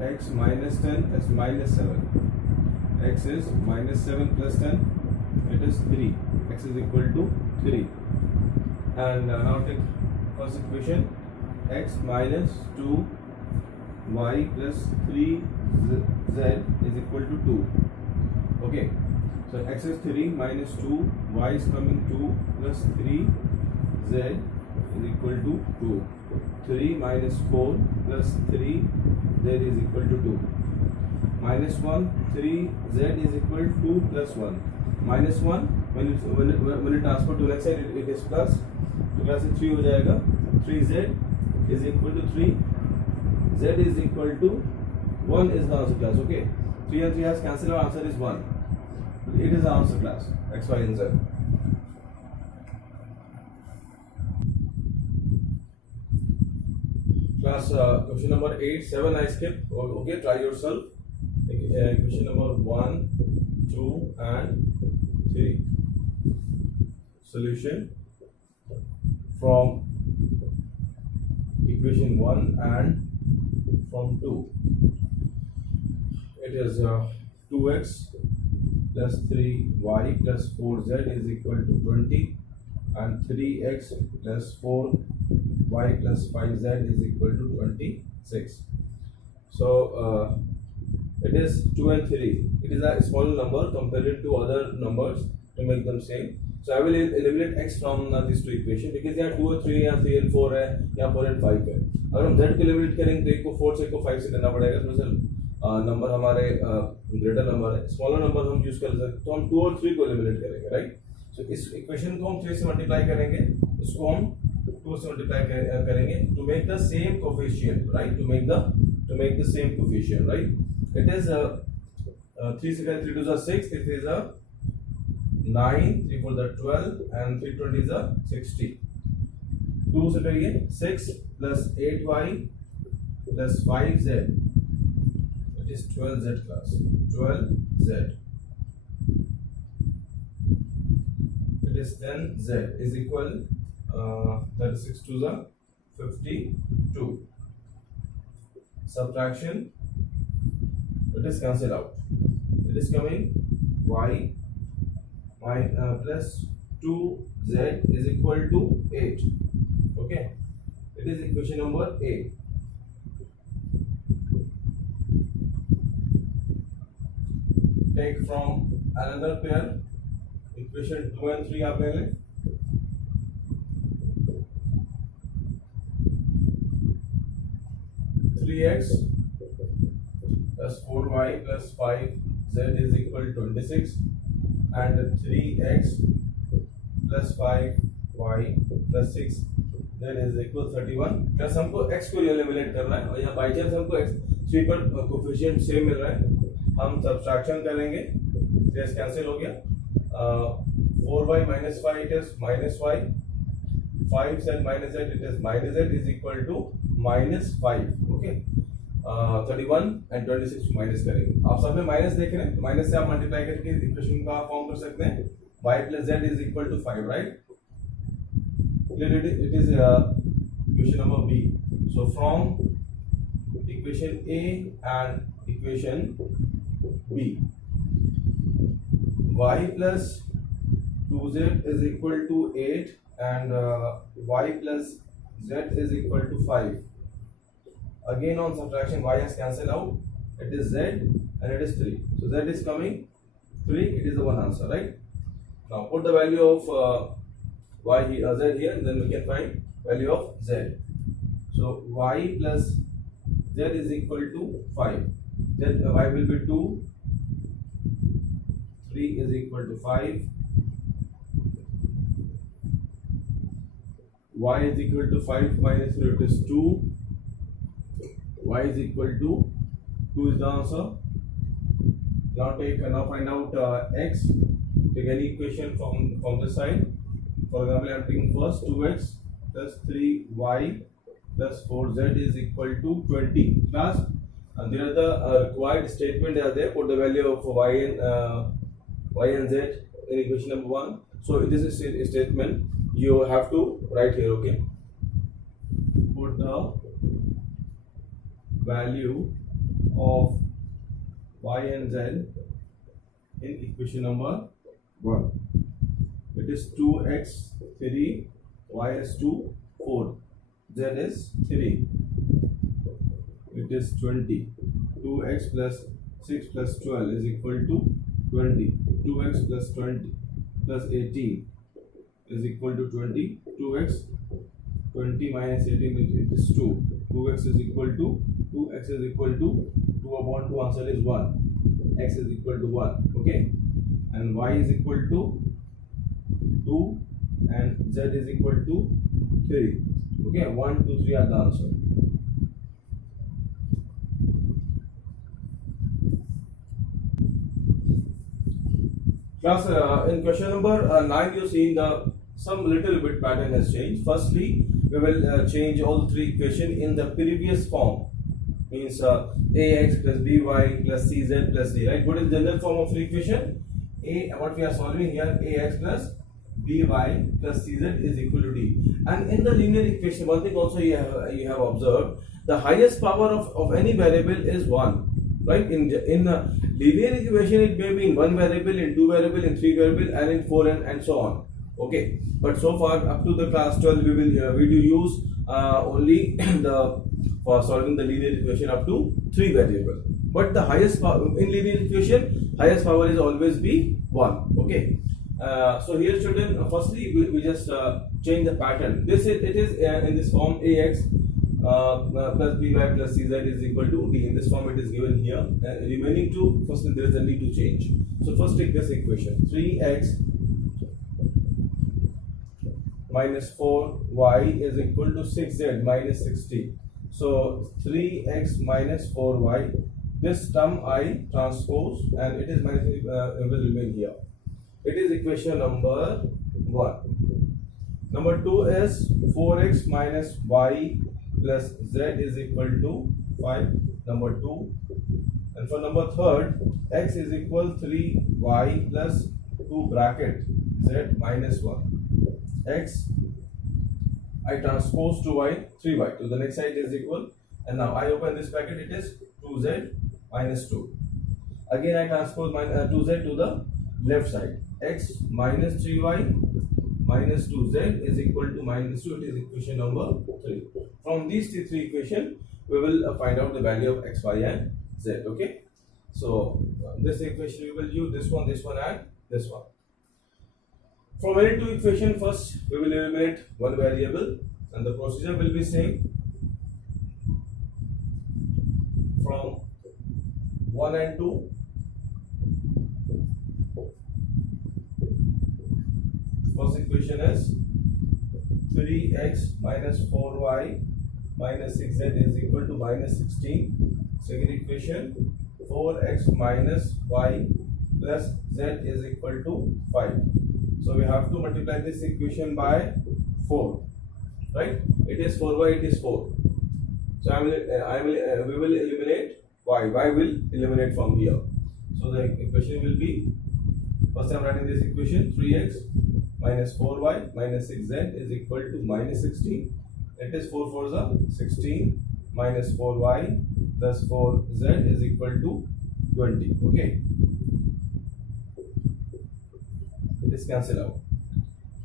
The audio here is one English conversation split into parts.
x minus 10 is minus 7. X is minus 7 plus 10, it is 3. X is equal to 3. And now take first equation, x minus 2 y plus 3 z is equal to 2. Okay, so x is 3 minus 2, y is coming 2 plus 3 z is equal to 2. 3 minus 4 plus 3 z is equal to 2. Minus 1, 3 z is equal to 2 plus 1. Minus 1 when you transfer to left side it is plus, तो यहाँ से 3 हो जाएगा. 3z is equal to 3, z is equal to 1 is the answer class. Okay, 3 and 3 has cancelled, our answer is 1. It is the answer class, x, y and z. Class question number 8, 7 I skip. Okay, try yourself. Question number 1, 2 and 3. Solution from equation 1 and from 2. It is 2x plus 3y plus 4z is equal to 20, and 3x plus 4y plus 5z is equal to 26. So it is 2 and 3. It is a small number compared to other numbers to make them same. So I will eliminate x from these two equations because यहाँ 2 और 3 यहाँ 3 and 4 है, यहाँ 4 and 5 है. अगर हम z को eliminate करेंगे तो एक को 4 से एक को 5 से करना पड़ेगा. थोड़ा सा नंबर हमारे ग्रेटर नंबर है, स्मॉलर नंबर हम यूज कर सकते, तो हम 2 और 3 को eliminate करेंगे, राइट. सो इस इक्वेशन को हम 3 से मल्टीप्लाई करेंगे, इसको हम 2 से मल्टीप्लाई करेंगे to make the same coefficient, right. To make the same coefficient, right. It is 3 से 3 to the 6, it is a 9, 3 for the 12 and 3 20 is a 60. 2 से करिए 6 plus 8y plus 5z, it is 12z class, 12z. It is then z is equal 36 to the 52. Subtraction, it is cancelled out. It is coming y plus 2z is equal to 8. Okay, it is equation number A. Take from another pair, equation 2 and 3 आप ले लें. x plus 4y plus 5z is equal to 26, and 3x plus 5y plus 6 that is equal to 31. Plus हमको x को eliminate करना है और यहाँ by chance हमको x 3 पर कोफिशिएंट सेम मिल रहा है, हम सब्सट्रैक्शन करेंगे, this कैंसिल हो गया. 4y minus 5 it is minus y, 5z minus z it is minus z is equal to minus 5. Okay, 31 and 26 minus करेंगे. आप सब में माइनस देख रहे हैं, माइनस से आप मल्टीप्लाई करके इक्वेशन का फॉर्म कर सकते हैं. y plus z is equal to 5, right? It is equation number B. So from equation A and equation B, y plus 2z is equal to 8 and y plus z is equal to 5. Again on subtraction, y has cancelled out, it is z and it is 3. So z is coming 3, it is the one answer, right? Now put the value of y here, z here, and then we can find value of z. So y plus z is equal to 5. Then y will be 2, 3 is equal to 5, y is equal to 5 minus 3, it is 2, y is equal to 2 is the answer. Now find out x. Take any equation from this side. For example, I am taking first 2x plus 3y plus 4z is equal to 20. Class, and there are the required statement are there. Put the value of y and z in equation number 1. So this is a statement you have to write here. Okay, put the value of y and z in equation number 1. It is 2x 3, y is 2, 4, z is 3. It is 20. 2x plus 6 plus 12 is equal to 20. 2x plus 20 plus 18 is equal to 20. 2x 20 minus 18 it is 2. 2x is equal to 2x is equal to 2 upon 2 answer is 1. X is equal to 1. Okay, and y is equal to 2 and z is equal to 3. Okay, 1, 2, 3 are the answer. Class, in question number 9 you see the some little bit pattern has changed. Firstly, we will change all three equation in the previous form, means ax plus by plus cz plus d, right? What is general form of equation? What we are solving here, ax plus by plus cz is equal to d. And in the linear equation, one thing also you have observed, the highest power of any variable is 1. Right, in linear equation it may be in 1 variable, in 2 variable, in 3 variable, and in 4 and so on. Okay, but so far up to the class 12 we do use only for solving the linear equation up to 3 variable. But the highest power in linear equation, highest power is always be 1. Okay, so here student, firstly we just change the pattern. It is in this form ax plus by plus cz is equal to d. In this form it is given here. Remaining two, first there is a need to change. So first take this equation, 3x minus 4y is equal to 6z minus 60. So 3x minus 4y, this term I transpose and it is minus will remain here. It is equation number 1. Number 2 is 4x minus y plus z is equal to 5, number 2. And for number 3rd, x is equal 3y plus 2 bracket z minus 1. X I transpose to y, 3y to the next side is equal, and now I open this bracket, it is 2z minus 2. Again I transpose 2z to the left side, x minus 3y minus 2z is equal to minus 2. It is equation number 3. From these three equations, we will find out the value of x, y, and z. Okay. So this equation we will use this one, and this one. From any two equation, first we will eliminate one variable, and the procedure will be same. From 1 and 2. First equation is 3x minus 4y minus 6z is equal to minus 16. Second equation, 4x minus y plus z is equal to 5. So we have to multiply this equation by 4. Right? It is 4y, it is 4. So we will eliminate y. Y will eliminate from here. So the equation will be, first I am writing this equation, 3x minus 4y minus 6z is equal to minus 16. It is 4 4s are 16 minus 4y plus 4z is equal to 20. Okay, it is cancelled out.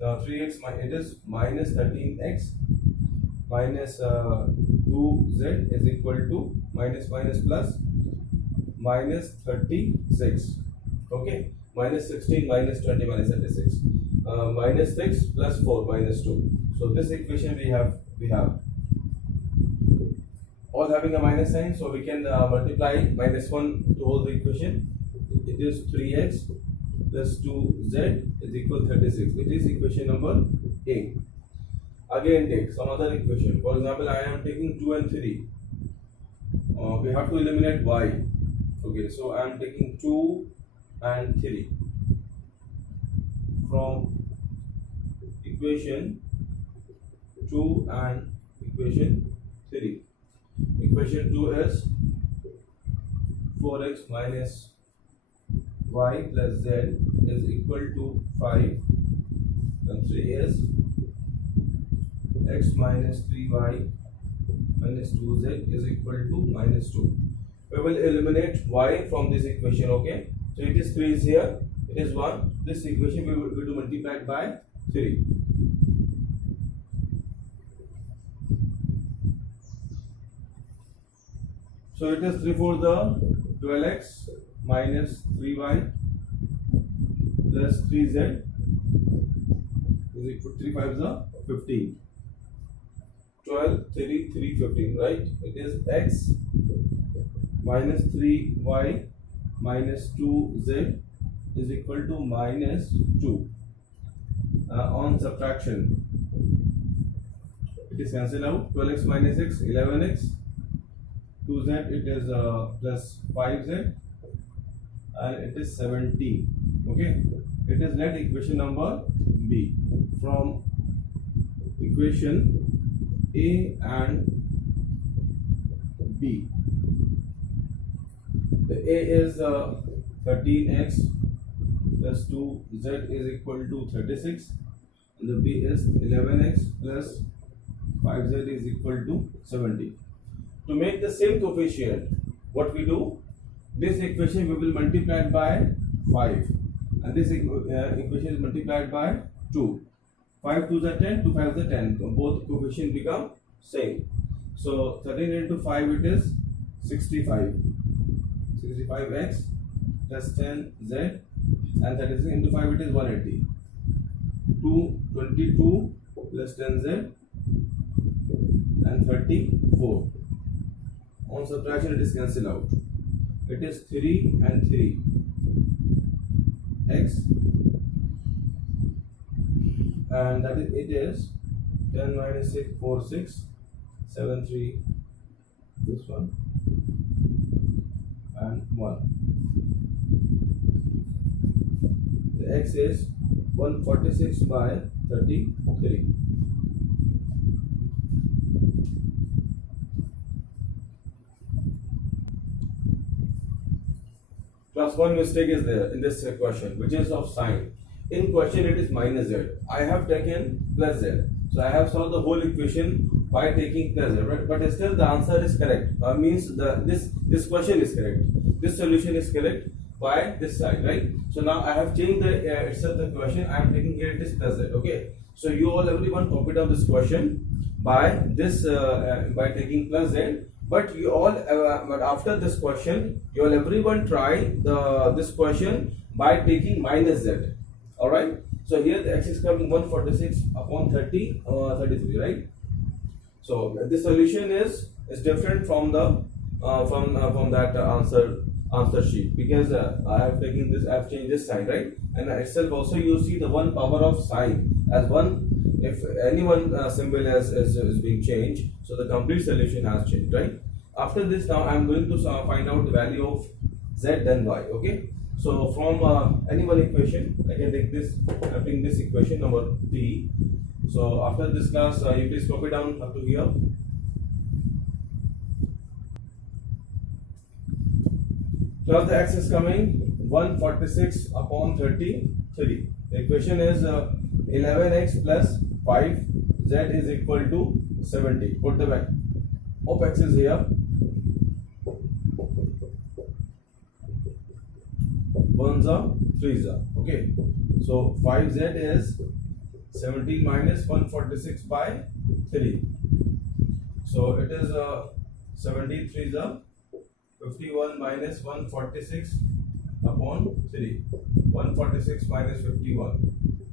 Now 3x it is minus 13x minus 2z is equal to minus plus minus 36. Okay, minus 16 minus 20 minus 36. Minus 6 plus 4 minus 2. So this equation we have all having a minus sign, so we can multiply minus 1 to all the equation. It is 3x plus 2z is equal 36. It is equation number A. Again take some other equation. For example, I am taking 2 and 3. We have to eliminate y. Okay, so I am taking 2 and 3 from equation 2 and equation 3. Equation 2 is 4x minus y plus z is equal to 5, and 3 is x minus 3y minus 2z is equal to minus 2. we will eliminate y from this equation. Okay, so it is 3 is here, it is 1. This equation we will do multiplied by 3. So it is 3 for the 12x minus 3y plus 3z is equal to 3 5 is 15. 12, 3, 3, 15, right? It is x minus 3y minus 2z is equal to minus 2. On subtraction, it is cancelled out. 12x minus x, 11x. 2z, it is plus 5z, and it is 17. Okay, it is let equation number B. From equation A and B, the A is 13x plus 2z is equal to 36, and the B is 11x plus 5z is equal to 70. To make the same coefficient, what we do, this equation we will multiply by 5, and this equation is multiplied by 2. 5 2 is 10, 2 5 is 10. Both coefficient become same. So 13 into 5 it is 65. 65x plus 10z, and 36 into 5 it is 180. 22 plus 10z and 34. On subtraction it is cancelled out. It is 3 and 3 x, and that is, it is 10 minus 6 4 6 7 3, this one, and 1. The x is 146 by 33. Plus one mistake is there in this question, which is of sign. In question it is minus z. I have taken plus z. So I have solved the whole equation by taking plus z, right? But still the answer is correct. Means this question is correct. This solution is correct by this side, right? So now I have changed the itself the question. I am taking here it is plus z. Okay. So you all everyone copy down this question by this by taking plus z. But you all, but after this question, you all everyone try this question by taking minus z. All right. So here the x is coming 146 upon 33, right? So this solution is different from the from that answer sheet, because I have taken this, I have changed this sign, right? And itself also you see the one power of sign as one. If any one symbol is being changed, so the complete solution has changed, right? After this, now I am going to find out the value of z then y. Okay. So from any one equation, I can take this. I am taking this equation number 3. So after this class, you please copy down up to here. Plus the x is coming 146 upon 33. The equation is 11x plus 5z is equal to 70. Put the back of x is here. 1s are 3s are. Okay. So 5z is 17 minus 146 by 3. So it is 17 3s are 51 minus 146 upon 3. 146 minus 51.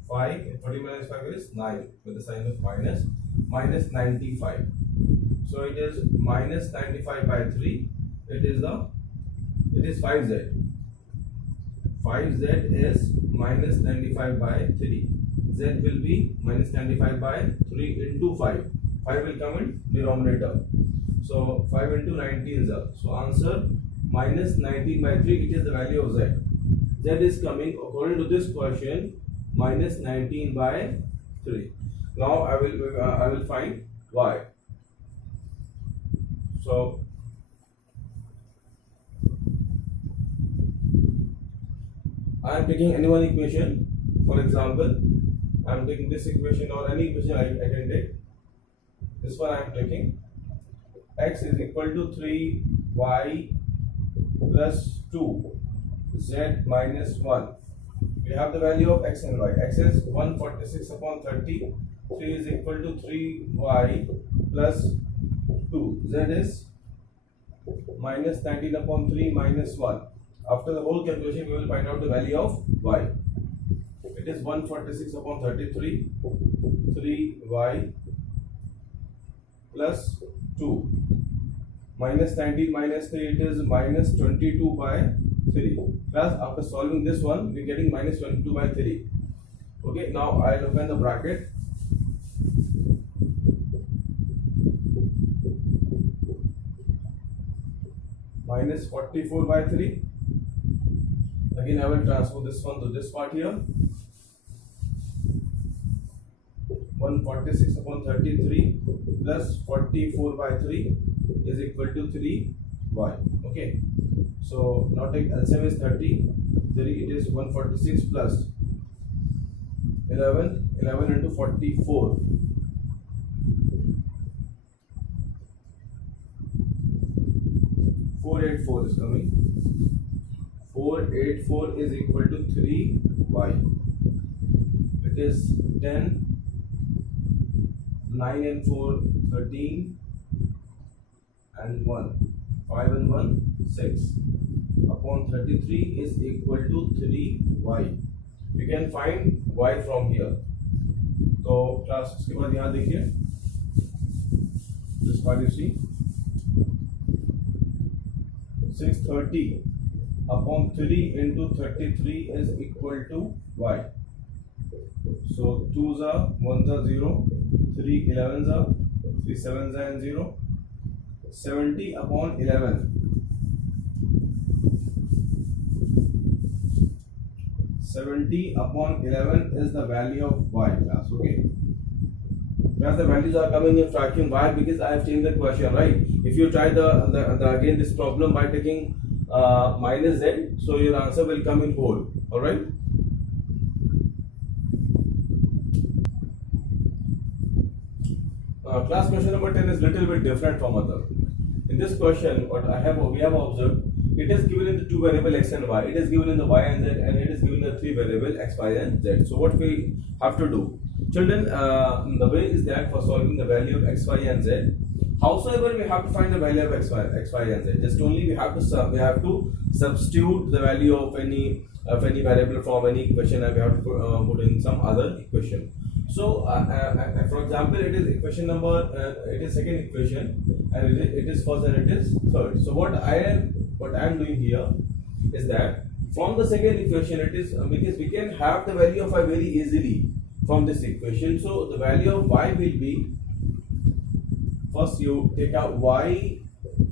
5. 40 minus 5 is 9 with the sign of minus. Minus 95. So it is minus 95 by 3. It is 5z. 5z is minus 95 by 3. Z will be minus 95 by 3 into 5. 5 will come in denominator. So 5 into 19 is up. So answer minus 19 by 3. It is the value of z. Z is coming according to this question minus 19 by 3. Now I will find y. So I am taking any one equation. For example, I am taking this equation or any equation I can take. This one I am taking. X is equal to 3y plus 2 z minus 1. We have the value of x and y. X is 146 upon 30. 3 is equal to 3y plus 2. Z is minus 19 upon 3 minus 1. After the whole calculation, we will find out the value of y. It is 146 upon 33. 3y plus 2. Minus 19 minus 3, it is minus 22 by 3. Plus, after solving this one, we are getting minus 22 by 3. Okay, now I'll open the bracket. Minus 44 by 3. Again, I will transfer this one to this part here. 146 upon 33 plus 44 by 3 is equal to 3y. Okay, so now take LCM is 30. 3, it is 146 plus 11 into 44. 484 is coming. 484 is equal to 3y. It is 10. 9 and 4, 13 and 1, 5 and 1, 6 upon 33 is equal to 3y. We can find y from here. So class उसके बाद यहाँ देखिए, this part you see 630 upon 3 into 33 is equal to y. So 2s are 1s are 0. 3 11s are 3 7s are and 0. 70 upon 11. 70 upon 11 is the value of y class. Okay. Where the values are coming in fraction. Why? Because I have changed the question, right? If you try the again this problem by taking minus z, so your answer will come in whole. All right. Class question number 10 is little bit different from other. In this question, what we have observed, it is given in the two variable x and y. It is given in the y and z, and it is given in the three variable x, y, and z. So what we have to do, children, the way is that for solving the value of x, y, and z, howsoever we have to find the value of x, y, and z. Just only we have to substitute the value of any variable from any equation, and we have to put in some other equation. So, for example, it is equation number, it is second equation, and it is first and it is third. So, what I am doing here is that from the second equation, it is because we can have the value of y very easily from this equation. So, the value of y will be, first you take out y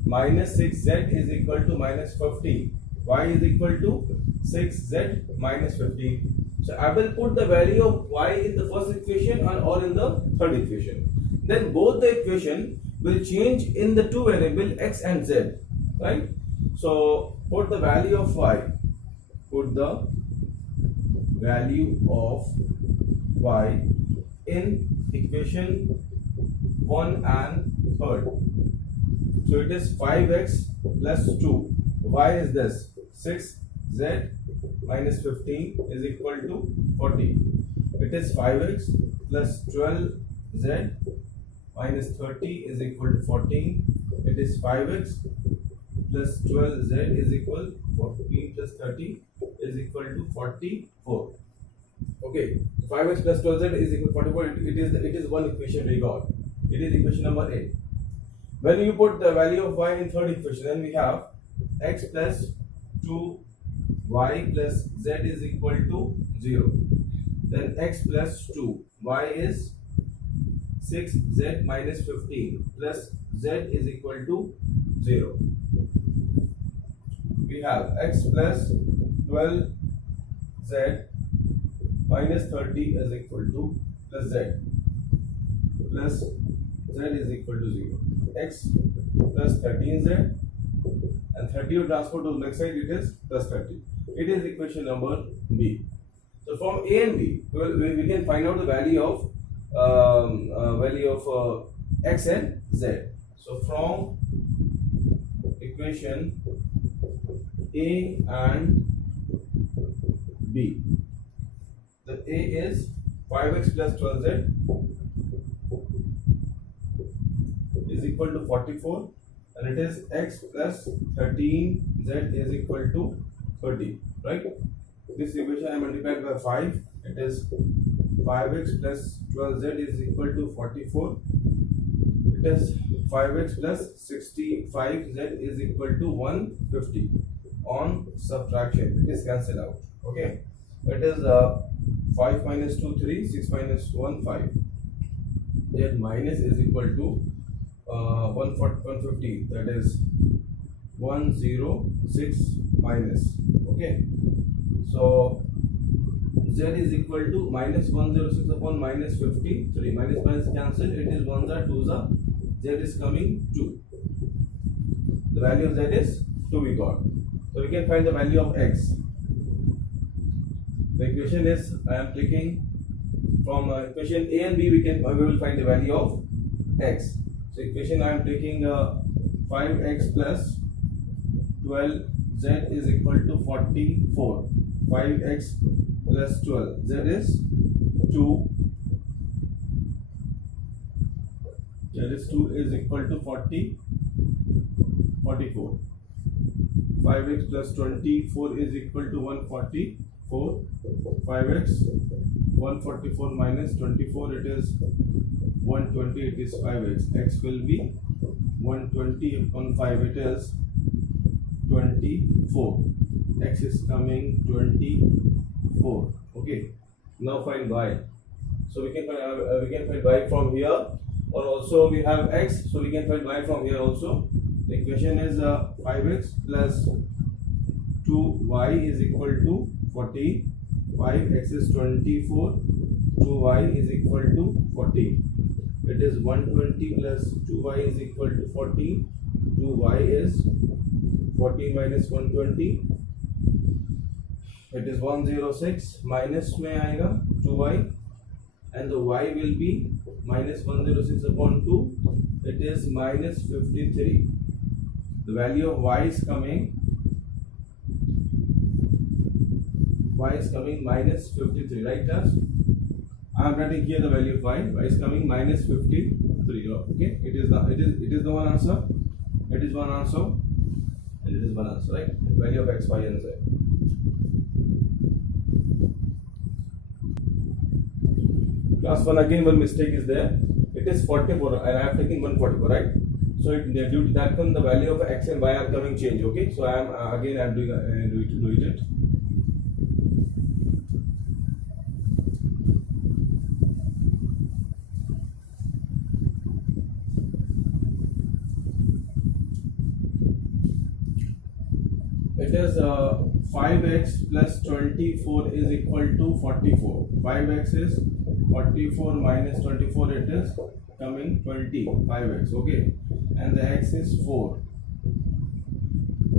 minus 6z is equal to minus 15. Y is equal to 6z minus 15. So I will put the value of y in the first equation or in the third equation. Then both the equation will change in the two variable x and z, right? So put the value of y. Put the value of y in equation 1 and third. So it is 5x plus 2. Y is this 6z minus 15 is equal to 40. It is 5x plus 12z minus 30 is equal to 14. It is 5x plus 12z is equal 14 plus 30 is equal to 44. Okay, 5x plus 12z is equal to 44. It is one equation we got. It is equation number 8. When you put the value of y in third equation, then we have x plus 2 y plus z is equal to 0. Then x plus 2 y is 6z minus 15 plus z is equal to 0. We have x plus 12z minus 30 is equal to plus z is equal to 0. X plus 13z and 30 you transfer to the next side, it is plus 30. It is equation number B. So from A and B, we can find out the value of x and z. So from equation A and B. The A is 5x plus 12z is equal to 44, and it is x plus 13z is equal to 30, right? This equation I multiplied by 5, it is 5x plus 12z is equal to 44. It is 5x plus 65z is equal to 150. On subtraction, it is cancelled out. Okay, it is 5 minus 2 3, 6 minus 1 5. Then minus is equal to 150, that is 106 minus. Okay, so z is equal to minus 106 upon minus 53. Minus minus cancelled, it is 1s are 2s are, z is coming 2. The value of z is 2 we got. So we can find the value of x. The equation is, I am taking from equation A and B, we will find the value of x. So equation I am taking 5x plus 12z is equal to 44. 5x plus 12, z is 2. That is 2 is equal to 44. 5x plus 24 is equal to 144. 5x 144 minus 24, it is 120, it is 5x. X will be 120 upon 5, it is 24. X is coming 24. Okay, now find y. So we can find y from here, or also we have x, so we can find y from here also. The equation is 5x plus 2y is equal to 14. 5x is 24, 2y is equal to 14. It is 120 plus 2y is equal to 14. 2y is 14 minus 120. It is 106. Minus में आएगा 2y, and the y will be minus 106 upon 2. It is minus 53. The value of y is coming minus 53, right class? I am writing here the value of y is coming minus 53. Okay, it is the one answer. It is one answer, and it is one answer, right? Value of x, y, and z. Class 1, again one mistake is there. It is 44 and I am taking 144, right? So due to that one, the value of x and y are coming change. Okay, so I am again I am doing it. It is 5x plus 24 is equal to 44. 5x is 44 minus 24, it is coming 20. 5x, okay, and the x is 4.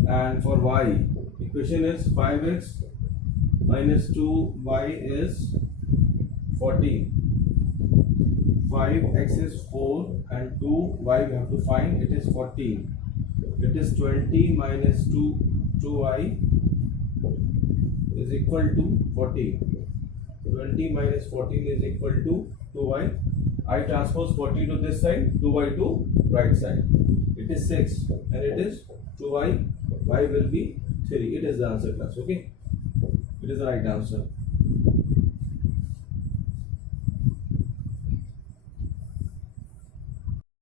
And for y, equation is 5x minus 2y is 14. 5x is 4 and 2y we have to find, it is 14. It is 20 minus 2y is equal to 14. 20 minus 14 is equal to 2y. I transpose 40 to this side, 2y to right side. It is 6 and it is 2y. Y will be 3. It is the answer, class. Okay, it is the right answer.